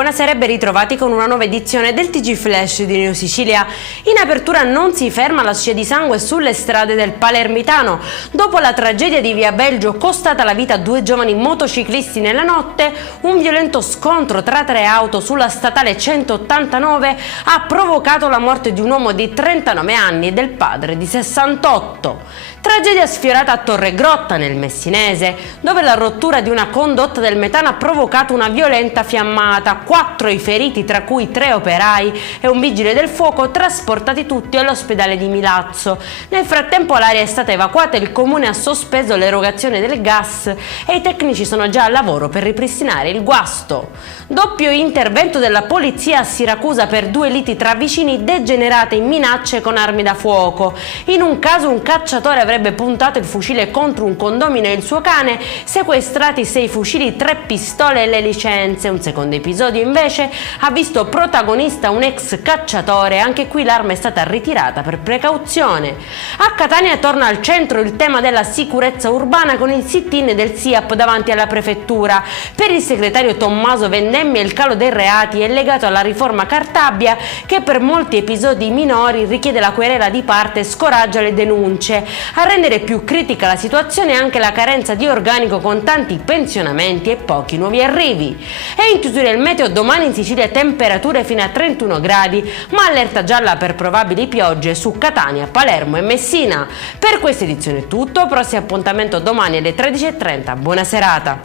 buonasera e ben ritrovati con una nuova edizione del TG Flash di Neo Sicilia. In apertura non si ferma la scia di sangue sulle strade del Palermitano. Dopo la tragedia di Via Belgio, costata la vita a due giovani motociclisti nella notte, un violento scontro tra tre auto sulla statale 189 ha provocato la morte di un uomo di 39 anni e del padre di 68. Tragedia sfiorata a Torregrotta, nel Messinese, dove la rottura di una condotta del metano ha provocato una violenta fiammata. 4 i feriti, tra cui 3 operai e un vigile del fuoco, trasportati tutti all'ospedale di Milazzo. Nel frattempo l'area è stata evacuata e il comune ha sospeso l'erogazione del gas e i tecnici sono già al lavoro per ripristinare il guasto. Doppio intervento della polizia a Siracusa per 2 liti tra vicini degenerate in minacce con armi da fuoco. In un caso un cacciatore avrebbe puntato il fucile contro un condomino e il suo cane, sequestrati 6 fucili, 3 pistole e le licenze. Un secondo episodio invece ha visto protagonista un ex cacciatore, anche qui l'arma è stata ritirata per precauzione. A Catania torna al centro il tema della sicurezza urbana con il sit-in del SIAP davanti alla prefettura. Per il segretario Tommaso Vendemmia il calo dei reati è legato alla riforma Cartabia, che per molti episodi minori richiede la querela di parte e scoraggia le denunce. A rendere più critica la situazione è anche la carenza di organico con tanti pensionamenti e pochi nuovi arrivi. E in chiusura il meteo: domani in Sicilia temperature fino a 31 gradi, ma allerta gialla per probabili piogge su Catania, Palermo e Messina. Per questa edizione è tutto, prossimo appuntamento domani alle 13:30. Buona serata.